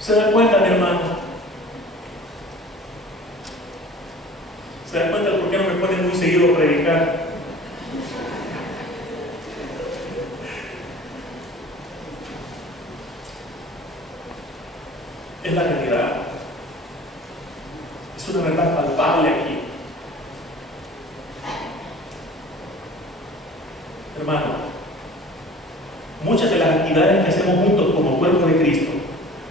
¿Se da cuenta, mi hermano? ¿Se da cuenta de por qué no me ponen muy seguido a predicar? Es la realidad. Es una verdad palpable aquí. Hermano, muchas de las actividades que hacemos juntos como cuerpo de Cristo,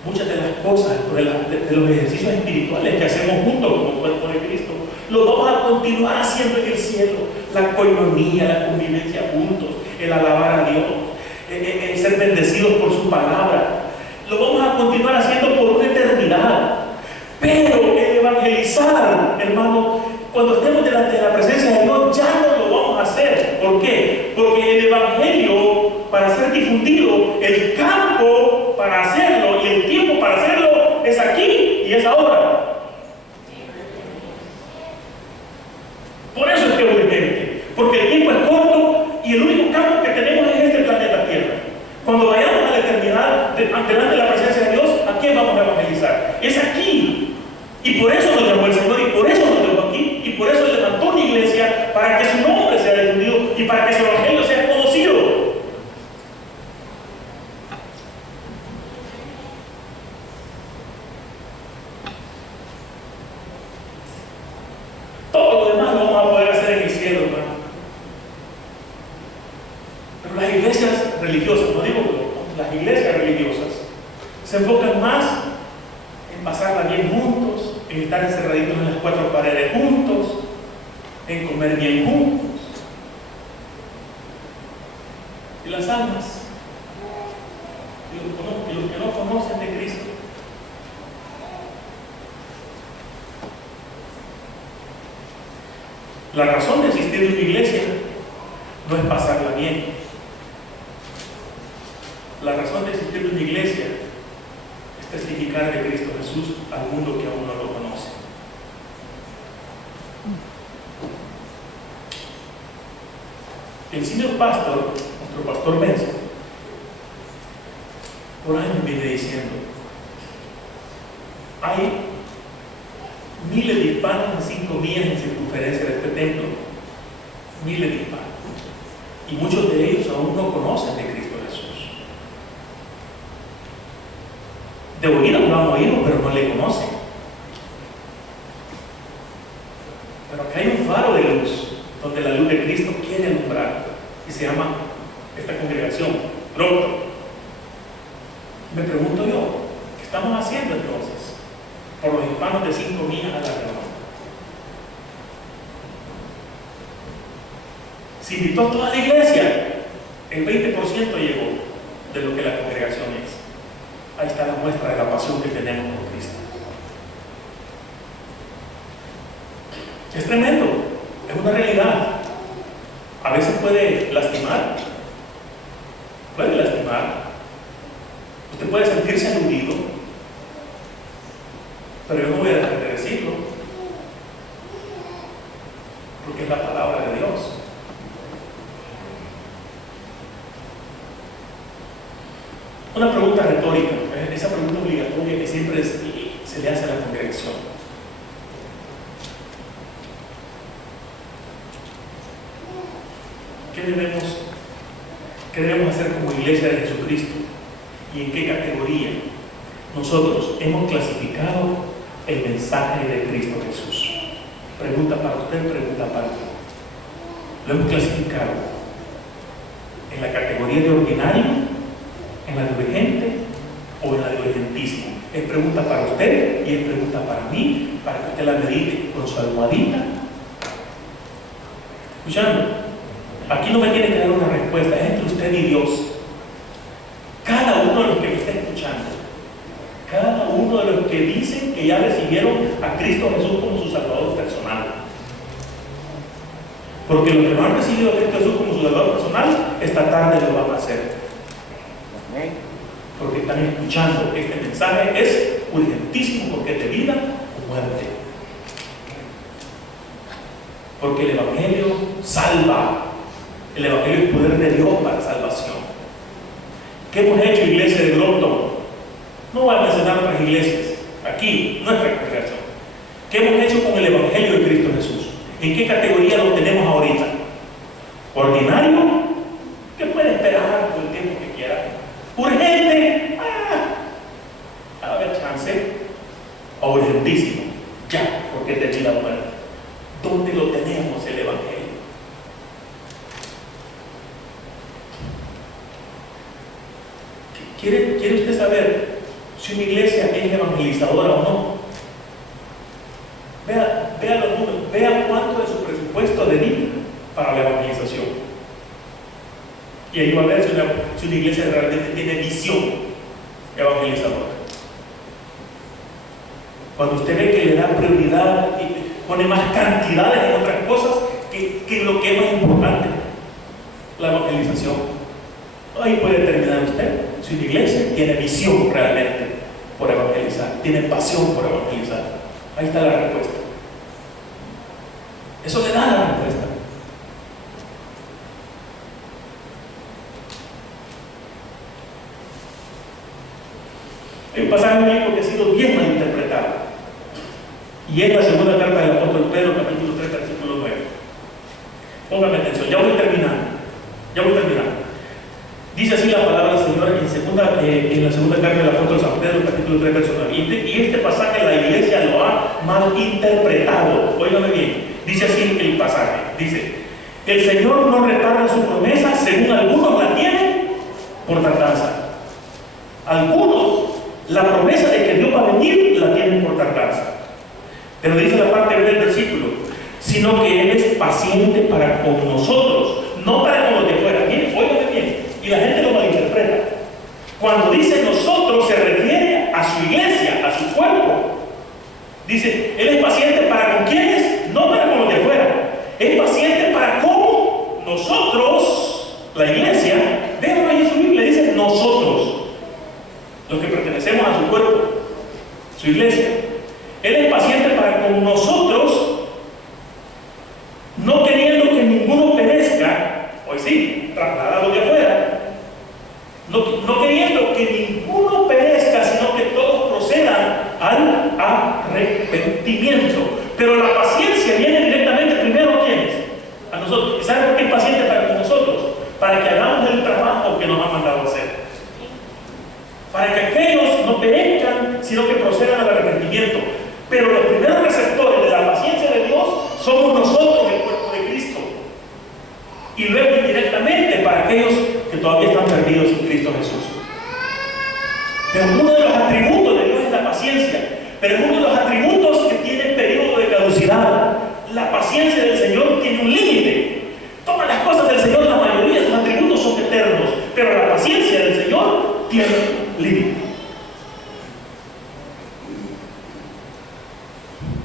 muchas de las cosas, de los ejercicios espirituales que hacemos juntos como cuerpo de Cristo, lo vamos a continuar haciendo en el cielo. La coinonía, la convivencia juntos, el alabar a Dios, el ser bendecidos por su palabra, lo vamos a continuar haciendo por una eternidad. Pero el evangelizar, hermano, cuando estemos delante de la presencia de Dios, ya no lo vamos a hacer. ¿Por qué? Porque el evangelio, para ser difundido, el campo para hacerlo y el tiempo para hacerlo es aquí y es ahora. Por eso es que es urgente, porque el tiempo es corto y el único campo que tenemos es este planeta Tierra. Cuando vayamos a la eternidad delante de la presencia de Dios, ¿a quién vamos a evangelizar? Es aquí. Y por eso nos llamó el Señor, y por eso nos dejó aquí, y por eso levantó una iglesia, para que su nombre sea difundido y para que su evangelio sea conocido. Todo lo demás lo vamos a poder hacer en el cielo, hermano. Pero las iglesias religiosas, no digo que las iglesias religiosas se enfocan más en pasarla bien juntos, en estar encerraditos en las cuatro paredes juntos, en comer bien juntos. Y las almas, y los que no conocen de Cristo, la razón de existir en una iglesia no es pasarla bien. La razón de existir en una iglesia es testificar de Cristo Jesús al mundo que aún no lo conoce. El señor pastor, nuestro pastor Benson, por años viene diciendo: hay miles de hispanos en 5 millas en circunferencia de este templo. Miles de hispanos. Y muchos de ellos aún no conocen de Cristo Jesús. De oído lo han oído, pero no le conocen. Pero acá hay un faro de luz, donde la luz de Cristo quiere alumbrar, y se llama esta congregación Brockton. Me pregunto yo, ¿qué estamos haciendo entonces por los hispanos de 5 millas a la redonda? Se invitó a toda la iglesia, el 20% llegó de lo que la congregación es. Ahí está la muestra de la pasión que tenemos por Cristo. Es tremendo, es una realidad. A veces puede lastimar, usted puede sentirse aludido, pero yo no voy a dejar de decirlo, porque es la palabra de Dios. Una pregunta retórica, esa pregunta obligatoria que siempre se le hace a la congregación. ¿Qué debemos hacer como iglesia de Jesucristo? ¿Y en qué categoría nosotros hemos clasificado el mensaje de Cristo Jesús? Pregunta para usted, pregunta para mí. ¿Lo hemos clasificado en la categoría de ordinario, en la de urgente o en la de urgentísimo? Es pregunta para usted y es pregunta para mí, para que usted la medite con su almohadita. ¿Escuchando? Aquí no me tiene que dar una respuesta, es entre usted y Dios. Cada uno de los que me está escuchando, cada uno de los que dicen que ya recibieron a Cristo Jesús como su Salvador personal. Porque los que no han recibido a Cristo Jesús como su Salvador personal, esta tarde lo van a hacer. Porque están escuchando que este mensaje es urgentísimo, porque es de vida o muerte. Porque el Evangelio salva. El Evangelio es poder de Dios para salvación. ¿Qué hemos hecho, iglesia de Brockton? No voy a mencionar otras iglesias. Aquí, nuestra congregación. ¿Qué hemos hecho con el Evangelio de Cristo Jesús? ¿En qué categoría lo tenemos ahorita? ¿Ordinario? ¿Qué puede esperar por el tiempo que quiera? ¿Urgente? A ver, chance. O urgentísimo. Ya, porque te eché la muerte. ¿Dónde lo tenemos el Evangelio? ¿Quiere usted saber si una iglesia es evangelizadora o no? Vea los números, vea cuánto de su presupuesto dedica para la evangelización. Y ahí va a ver si una iglesia realmente tiene visión evangelizadora. Cuando usted ve que le da prioridad y pone más cantidades en otras cosas que en lo que es más importante, la evangelización. Ahí puede terminar usted si una iglesia tiene visión realmente por evangelizar, tiene pasión por evangelizar. Ahí está la respuesta. Eso le da la respuesta. Hay un pasaje bíblico que ha sido bien mal interpretado. Y es la segunda carta del apóstol Pedro, capítulo 3, versículo 9. Póngame atención, ya voy terminando. Dice así la palabra del Señor en la segunda carta del apóstol San Pedro, capítulo 3, verso 9. Y este pasaje la iglesia lo ha mal interpretado. Óigame bien. Dice así el pasaje. Dice: el Señor no retarda su promesa, según algunos la tienen por tardanza. Algunos, la promesa de que Dios va a venir, la tienen por tardanza. Pero dice la parte B del versículo: sino que Él es paciente para con nosotros, no para con los de fuera. Miren, óigame bien. Y la gente lo malinterpreta. Cuando dice nosotros, se refiere a su iglesia, a su cuerpo. Dice, Él es paciente para con quienes, no para con los de fuera. Es paciente para con nosotros, la iglesia. Déjalo ahí en su Biblia, dice nosotros, los que pertenecemos a su cuerpo, su iglesia. Él es paciente para con nosotros, no queriendo que ninguno perezca, hoy sí, trasladado de afuera, no queriendo que ninguno perezca, sino que todos procedan al arrepentimiento. Pero la paciencia viene directamente primero a ¿quiénes? A nosotros. ¿Y saben por qué es paciente para con nosotros? Para que hagamos el trabajo que nos ha mandado a hacer. Para que aquellos no perezcan, sino que procedan al arrepentimiento. Pero los primeros receptores de la paciencia de Dios somos nosotros, el cuerpo de Cristo. Y luego indirectamente para aquellos que todavía están perdidos en Cristo Jesús. Pero uno de los atributos de Dios es la paciencia. Pero es uno de los atributos que tiene periodo de caducidad. La paciencia del Señor tiene un límite. Todas las cosas del Señor, la mayoría de sus atributos son eternos. Pero la paciencia del Señor tiene un límite.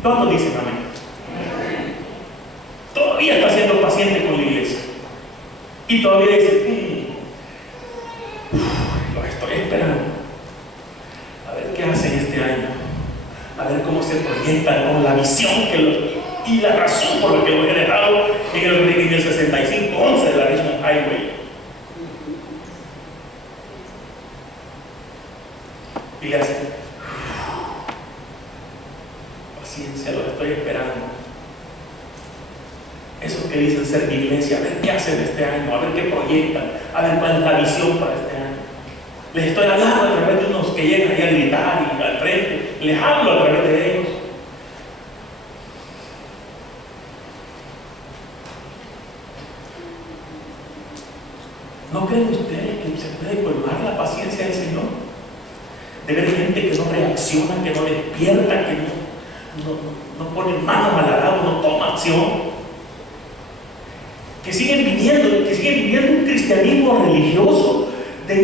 ¿Cuántos dicen amén? Todavía está siendo paciente con la iglesia. Y todavía dice, lo estoy esperando. A ver qué hacen este año. A ver cómo se proyectan con la visión y la razón por la que lo he dejado en el 6511 de la Richmond Highway. Y le hacen, paciencia, lo estoy esperando. Esos que dicen ser mi iglesia, a ver qué hacen este año, a ver qué proyectan, a ver cuál es la visión para este año. Les estoy hablando a través de unos que llegan ahí a gritar y al frente, les hablo a través de ellos. ¿No creen ustedes que se puede colmar la paciencia del Señor? De ver gente que no reacciona, que no despierta, que no pone manos al arado, no toma acción. Que siguen viviendo un cristianismo religioso, de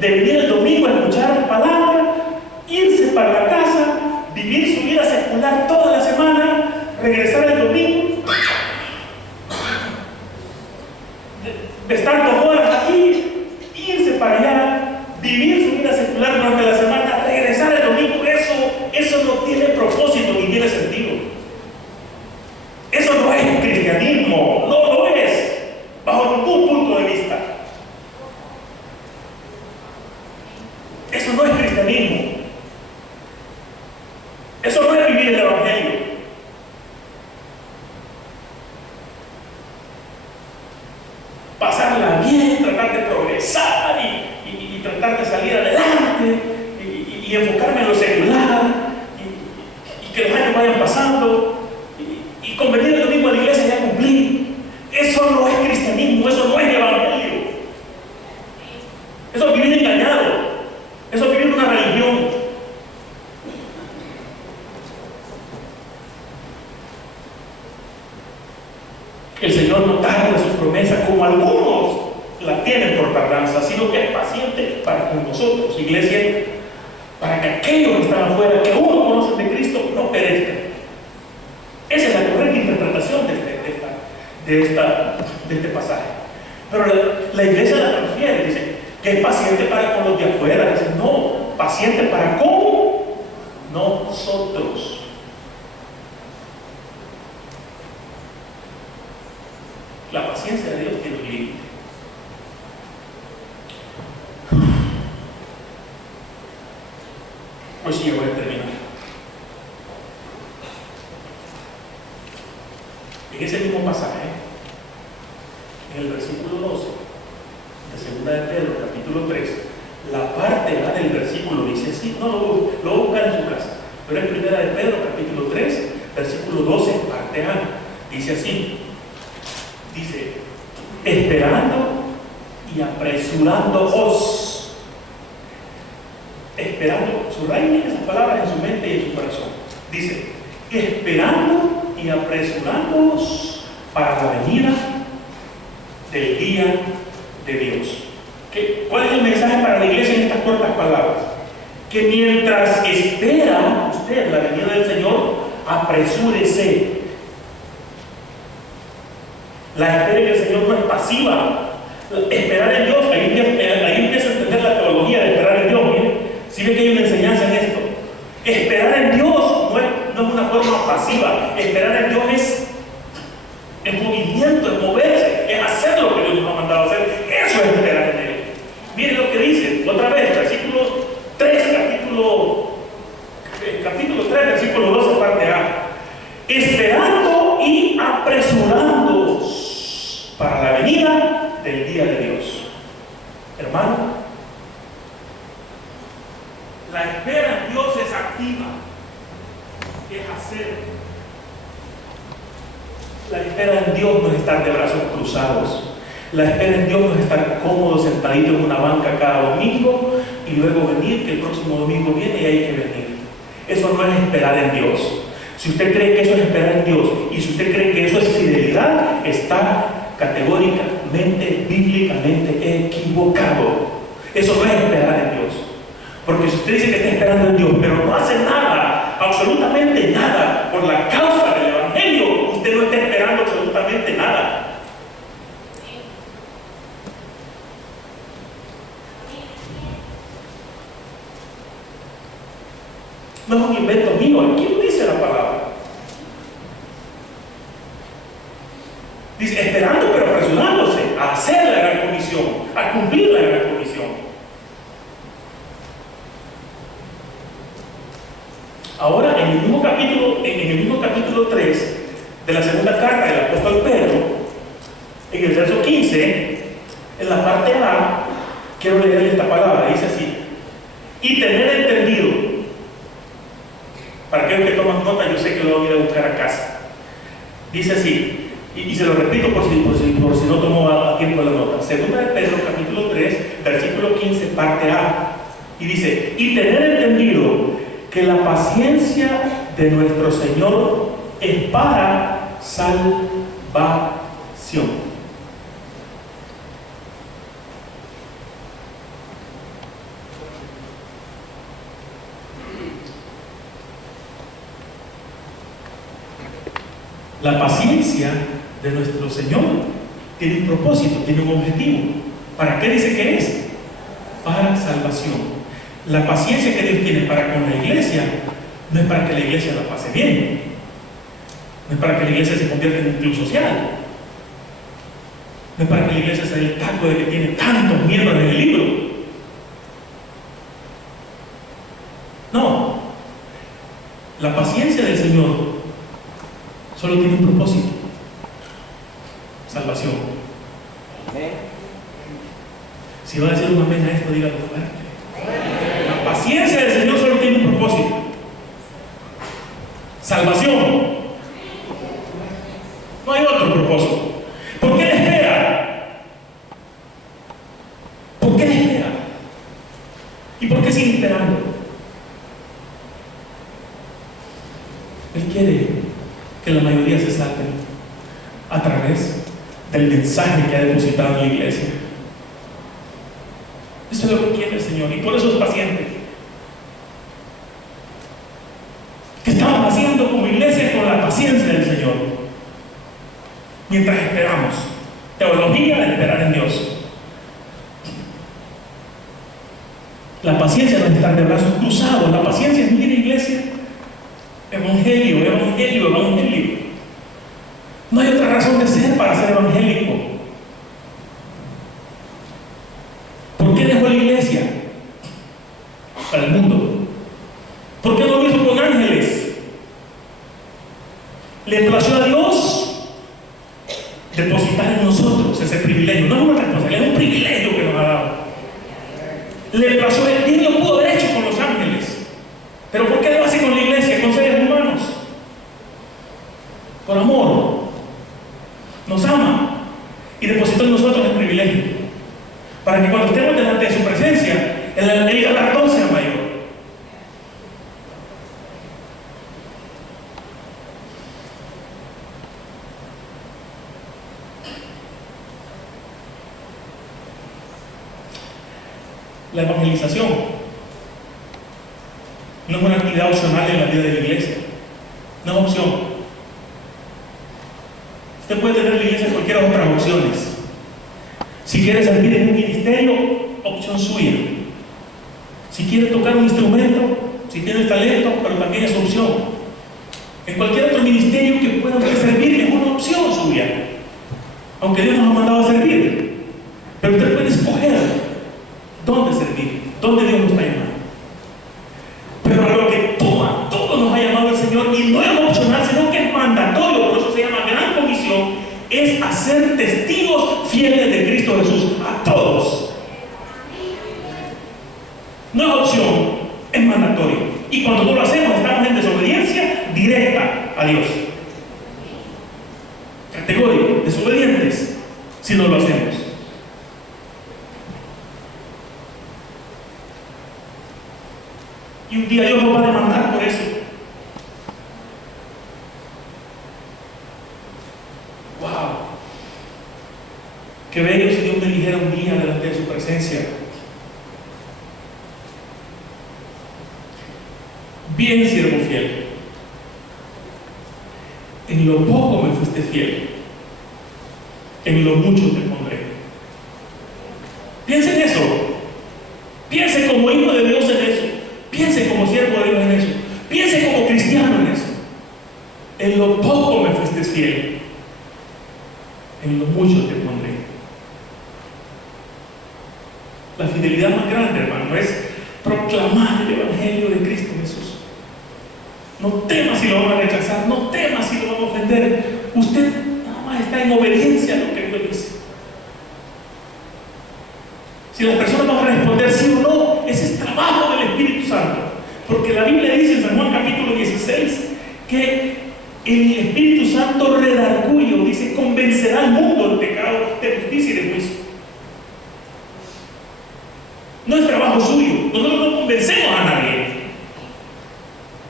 venir el domingo a escuchar palabra, irse para la casa, vivir su vida secular toda la semana, regresar el domingo, de estar 2 horas aquí, irse para allá, vivir su vida secular durante la semana, regresar el domingo. Eso no tiene propósito ni tiene sentido. Eso no es cristianismo, no lo es, bajo ningún punto de vista. Eso no es cristianismo. y enfocarme en lo secular y que los años vayan pasando y con venir el domingo a la iglesia ya cumplí. Eso no es cristianismo, eso no es evangelio. Eso es vivir engañado, eso es vivir una religión. El Señor no tarda sus promesas como algunos la tienen por tardanza, sino que es paciente para con nosotros, iglesia, para que aquellos que están afuera, que aún no conocen de Cristo, no perezcan. Esa es la correcta interpretación de este pasaje. Pero la iglesia la transfiere, dice que es paciente para con los de afuera. Dice, no, paciente para con nosotros. La paciencia de Dios tiene un límite. Pues sí, voy a terminar. En ese mismo pasaje, en el versículo 12 de 2 de Pedro, capítulo 3, la parte A del versículo dice así, no lo buscan en su casa, pero es 1 de Pedro, capítulo 3, versículo 12, parte A, dice así, dice, esperando y apresurándoos. Esperando, subrayen esas palabras en su mente y en su corazón. Dice, esperando y apresurándoos para la venida del día de Dios. ¿Cuál es el mensaje para la iglesia en estas cortas palabras? Que mientras espera usted la venida del Señor, apresúrese. La espera del Señor no es pasiva. Esperar en Dios, ahí empieza a entender la teología de esperar en Dios. Miren, si ve que hay una enseñanza en esto. Esperar en Dios no es una forma pasiva. Esperar en Dios es movimiento, es moverse, es hacer lo que Dios nos ha mandado a hacer. Eso es esperar en Él. Miren lo que dice, otra vez, versículo 3, capítulo 3, versículo 12, parte A. Esperando y apresurándoos para la venida del día de Dios. Hermano, la espera en Dios es activa, es hacer. La espera en Dios no es estar de brazos cruzados. La espera en Dios no es estar cómodo sentadito en una banca cada domingo y luego venir, que el próximo domingo viene y hay que venir. Eso no es esperar en Dios. Si usted cree que eso es esperar en Dios y si usted cree que eso es fidelidad, está categóricamente, bíblicamente equivocado. Eso no es esperar en Dios. Porque si usted dice que está esperando en Dios, pero no hace nada, absolutamente nada, por la causa del Evangelio, usted no está esperando absolutamente nada. No es un invento mío, ¿quién lo dice la palabra? Dice, esperando pero apresurándose a hacer la gran comisión, a cumplir la gran comisión. Ahora, en el mismo capítulo 3 de la segunda carta del apóstol Pedro, en el verso 15, en la parte A, quiero leer esta palabra, dice así, y tener entendido. Para aquellos que toman nota, yo sé que lo van a ir a buscar a casa. Dice así, y se lo repito por si no tomo a tiempo la nota. Segunda de Pedro, capítulo 3, versículo 15, parte A. Y dice, y tener entendido que la paciencia de nuestro Señor es para salvación. La paciencia de nuestro Señor tiene un propósito, tiene un objetivo. ¿Para qué dice que es? Para salvación. La paciencia que Dios tiene para con la iglesia no es para que la iglesia la pase bien, no es para que la iglesia se convierta en un club social, no es para que la iglesia se dé el taco de que tiene tantos miembros en el libro. No, la paciencia del Señor solo tiene un propósito: salvación. Si va a decir un amén a esto, dígalo fuerte. La paciencia del Señor salvación. No hay otro propósito. ¿Por qué le espera? ¿Por qué le espera? ¿Y por qué sigue esperando? Él quiere que la mayoría se salven a través del mensaje que ha depositado en la iglesia. Eso es lo que quiere el Señor, y por eso es paciente. ¿Qué estamos haciendo como iglesia con la paciencia del Señor? Mientras esperamos. Teología de esperar en Dios. La paciencia no es estar de brazos cruzados. La paciencia es, mire, iglesia, evangelio, evangelio, evangelio. No hay otra razón de ser para ser evangélico. ¿Por qué dejó la iglesia? Para el mundo. ¿Por qué no lo hizo con ángeles? Le plació a Dios depositar en nosotros ese privilegio. No es una responsabilidad, es un privilegio que nos ha dado. Le plació a Él, lo pudo haber hecho con los ángeles. Pero ¿por qué lo hace con la iglesia, con seres humanos? Por amor. Nos ama y depositó en nosotros el privilegio para que cuando estemos delante de su presencia el galardón sea mayor. La evangelización no es una actividad opcional en la vida de la iglesia, no es opción. Usted puede tener en la iglesia cualquier otras opciones. Si quiere servir en un ministerio, opción suya. Si quiere tocar un instrumento, si tiene el talento, pero también es opción. En cualquier otro ministerio que pueda usted servir es una opción suya, aunque Dios nos ha mandado a servir. Pero usted puede escoger dónde servir, dónde Dios nos está llamando. Pero a lo que todo nos ha llamado el Señor, y no es opcional, sino que es mandatorio, por eso se llama gran comisión, es hacer testigos fieles de Cristo Jesús a todos. No es opción, es mandatorio. Y cuando no lo hacemos, estamos en desobediencia directa a Dios. Categórico, desobedientes, si no lo hacemos. Y un día Dios nos va a demandar por eso. ¡Wow! Qué bello si Dios me dijera un día delante de su presencia: bien, siervo fiel, en lo poco me fuiste fiel, en lo mucho te pondré. Piense en eso. Piense como hijo de Dios en eso. Piense como siervo de Dios en eso. Piense como cristiano en eso. En lo poco me fuiste fiel, en lo mucho te pondré. La fidelidad más grande, hermano, es proclamar el evangelio de Cristo Jesús. No tema si lo van a rechazar, no tema si lo van a ofender. Usted nada más está en obediencia a lo que Dios dice. Si las personas van a responder sí o no, ese es trabajo del Espíritu Santo. Porque la Biblia dice en San Juan capítulo 16 que el Espíritu Santo redarguye, dice, convencerá al mundo del pecado, de justicia y de juicio. No es trabajo suyo. Nosotros no convencemos a nadie.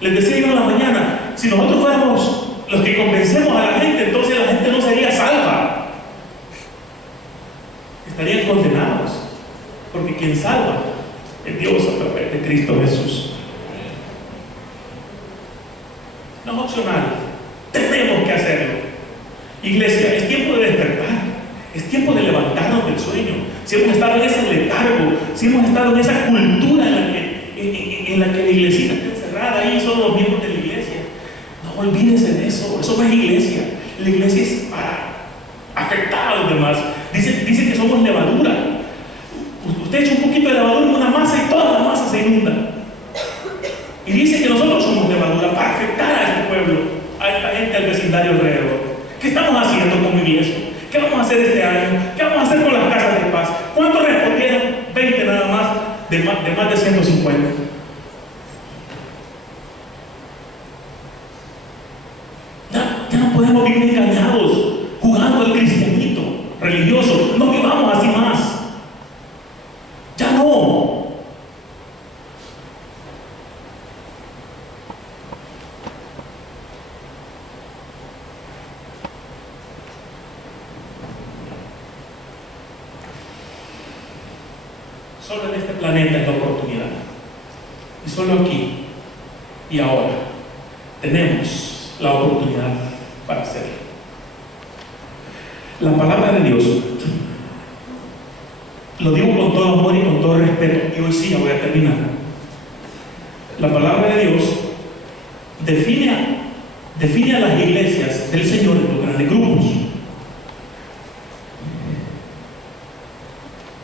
Les decía yo en la mañana, si nosotros fuéramos los que convencemos a la gente, entonces la gente no sería salva. Estarían condenados. Porque quien salva es Dios a través de Cristo Jesús. No es opcional. Tenemos que hacerlo. Iglesia, es tiempo de despertar. Es tiempo de levantarnos del sueño. Si hemos estado en ese letargo, si hemos estado en esa cultura en la que la iglesia está encerrada, ahí son los miembros de la iglesia. No olvídense de eso. Eso no es iglesia. La iglesia es para afectar a los demás. Dice que somos levadura. Usted echa un poquito de levadura en una masa y toda la masa se inunda. Y dice que nosotros somos levadura para afectar a este pueblo, a esta gente, al vecindario alrededor. ¿Qué estamos haciendo como iglesia? ¿Qué vamos a hacer este año? ¿Qué vamos a hacer con las casas de paz? ¿Cuántos respondieron? 20 nada más, de más de 150. vivir engañados, jugando al cristianito religioso. No vivamos así más. Ya no. Solo en este planeta es la oportunidad. Y solo aquí y ahora tenemos la oportunidad para hacerlo. La palabra de Dios, lo digo con todo amor y con todo respeto, y hoy sí ya voy a terminar. La palabra de Dios define a las iglesias del Señor en los grandes grupos.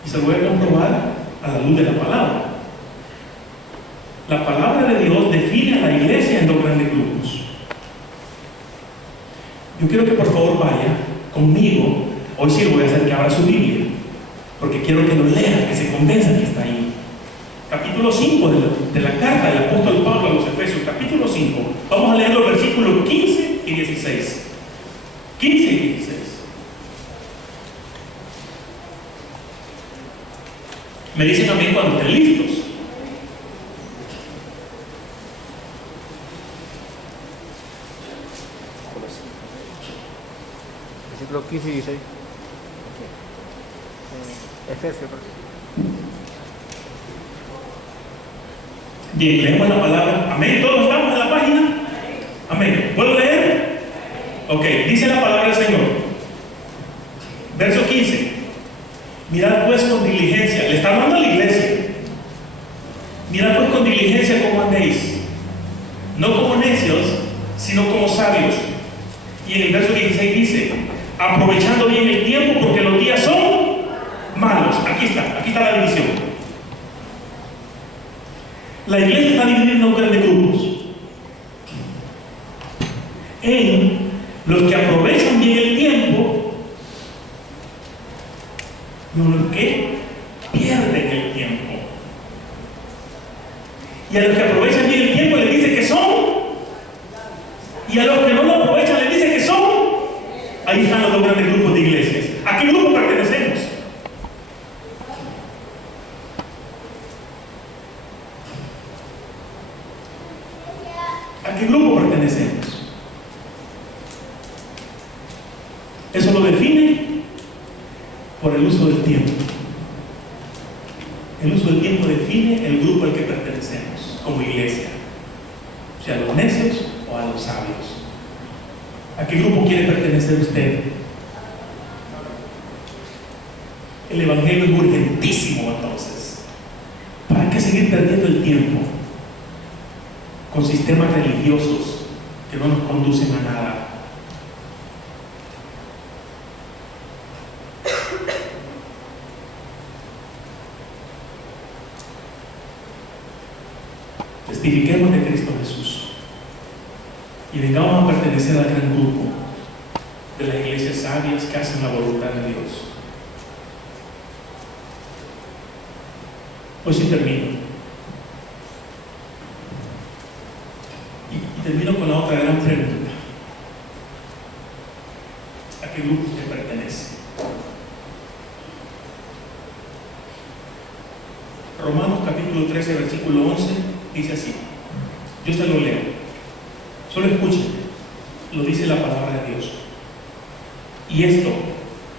Y se lo voy a comprobar a la luz de la palabra. La palabra de Dios define a la iglesia en dos grandes grupos. Yo quiero que por favor vaya conmigo. Hoy sí lo voy a hacer que abra su Biblia, porque quiero que lo lea, que se convenza que está ahí. Capítulo 5 de la carta del apóstol Pablo a los Efesios, capítulo 5. Vamos a leer los versículos 15 y 16. 15 y 16. Me dicen a mí cuando estén listos. Versículo 15 y 16. Efesios. Bien, leemos la palabra. Amén. ¿Todos estamos en la página? Amén. ¿Puedo leer? Ok, dice la palabra del Señor. Verso 15. Mirad pues con diligencia. Le está hablando a la iglesia. Mirad pues con diligencia cómo andéis. No como necios, sino como sabios. Y en el verso 16 dice: aprovechando bien el tiempo, porque los días son malos. Aquí está la división. La iglesia está dividida en dos grandes grupos. En los que aprovechan bien el tiempo y los que pierden el tiempo. Y a los que aprovechan bien el tiempo les dice que son, y a los que no lo aprovechan les dice que son. Ahí están los dos grandes grupos de iglesias. ¿A qué grupo pertenecemos? ¿A qué grupo pertenecemos? Eso lo define por el uso del tiempo. El uso del tiempo define el grupo al que pertenecemos como iglesia. O sea, a los necios o a los sabios. ¿A qué grupo quiere pertenecer usted? El evangelio es urgentísimo entonces. ¿Para qué seguir perdiendo el tiempo con sistemas religiosos que no nos conducen a nada? Testifiquemos de Cristo Jesús y vengamos a pertenecer al gran grupo de las iglesias sabias que hacen la voluntad de Dios. Hoy sí termino. Y termino con la otra gran pregunta. ¿A qué grupo usted pertenece? Romanos capítulo 13, versículo 11 dice así. Yo se lo leo. Solo escuchen. Lo dice la palabra de Dios. Y esto,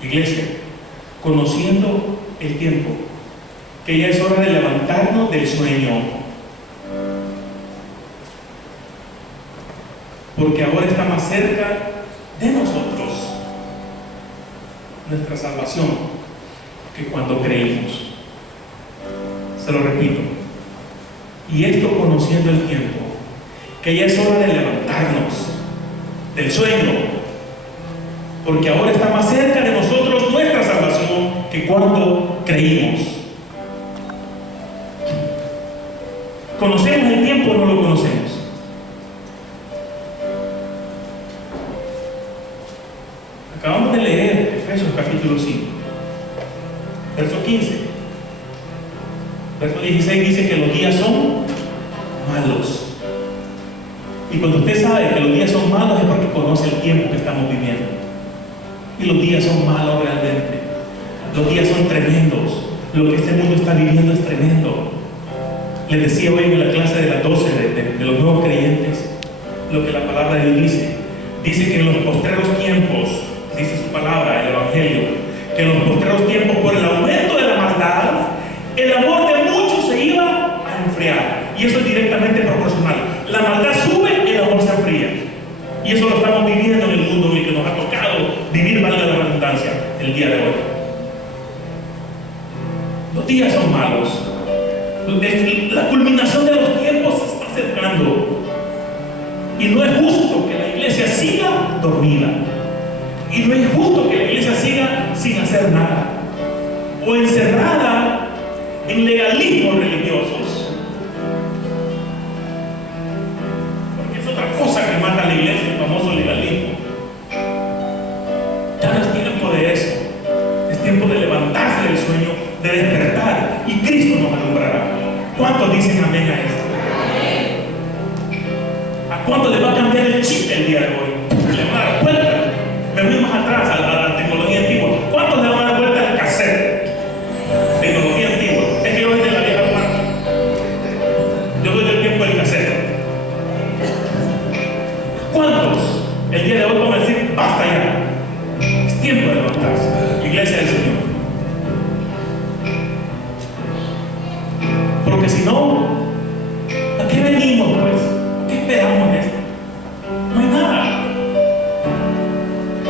iglesia, conociendo el tiempo, que ya es hora de levantarnos del sueño, porque ahora está más cerca de nosotros nuestra salvación que cuando creímos. Se lo repito. Y esto conociendo el tiempo, que ya es hora de levantarnos del sueño, porque ahora está más cerca de nosotros nuestra salvación que cuando creímos. ¿Conocemos el tiempo o no lo conocemos? Acabamos de leer Efesios capítulo 5, verso 15. Verso 16 dice que los días son malos. Y cuando usted sabe que los días son malos es porque conoce el tiempo que estamos viviendo. Y los días son malos realmente. Los días son tremendos. Lo que este mundo está viviendo es tremendo. Les decía hoy en la clase de las 12 de los nuevos creyentes lo que la palabra de Dios dice. Dice que en los postreros tiempos, dice su palabra, el Evangelio, que en los postreros tiempos, por el aumento de la maldad, el amor de muchos se iba a enfriar. Y eso es directamente proporcional. La maldad sube y el amor se enfría. Y eso lo estamos viviendo en el mundo en el que nos ha tocado vivir, valga la redundancia, el día de hoy. Los días son malos. La culminación de los tiempos se está acercando. Y no es justo que la iglesia siga dormida. Y no es justo que la iglesia siga sin hacer nada. O encerrada en legalismos religiosos. Porque es otra cosa que mata a la iglesia, el famoso legalismo. Ya no es tiempo de eso. Es tiempo de levantarse del sueño, de despertar. Y Cristo nos alumbrará. ¿Cuántos dicen amén a esto? ¿A cuánto le va a cambiar el chip el día de hoy? Le va a dar vuelta. Me voy más atrás a la tecnología antigua. ¿Cuántos le van a dar vuelta al cassette? Tecnología antigua. Es que yo soy de la vieja guardia. Yo soy del tiempo del cassette. ¿Cuántos el día de hoy van a decir basta ya? Es tiempo de levantarse. Iglesia del Señor. Porque si no, ¿a qué venimos pues? ¿Qué esperamos en esto? No hay nada.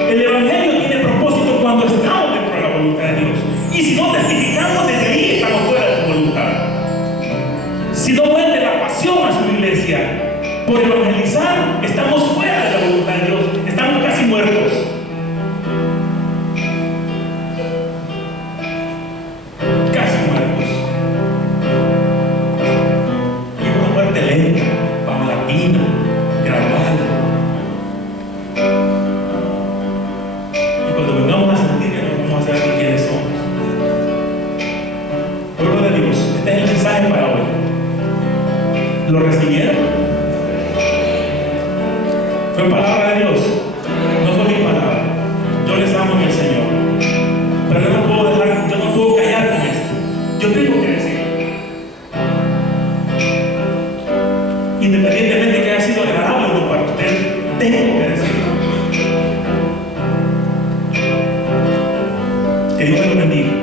El Evangelio tiene propósito cuando estamos dentro de la voluntad de Dios. Y si no testificamos, desde ahí estamos fuera de su voluntad. Si no vuelve la pasión a su iglesia por evangelizar, estamos fuera de la voluntad de Dios. Estamos casi muertos. Casi muertos. Y una muerte lenta, paulatina, gradual. Y cuando vengamos a sentir que nos vamos a saber quiénes somos. Pueblo de Dios, este es el mensaje para hoy. ¿Lo recibieron? Fue palabra de Dios, no fue mi palabra. Yo les amo en el Señor. Pero yo no puedo callar con esto. Yo tengo que decirlo. Independientemente de que haya sido agradable o no para usted, tengo que decirlo. Que Dios me lo bendiga.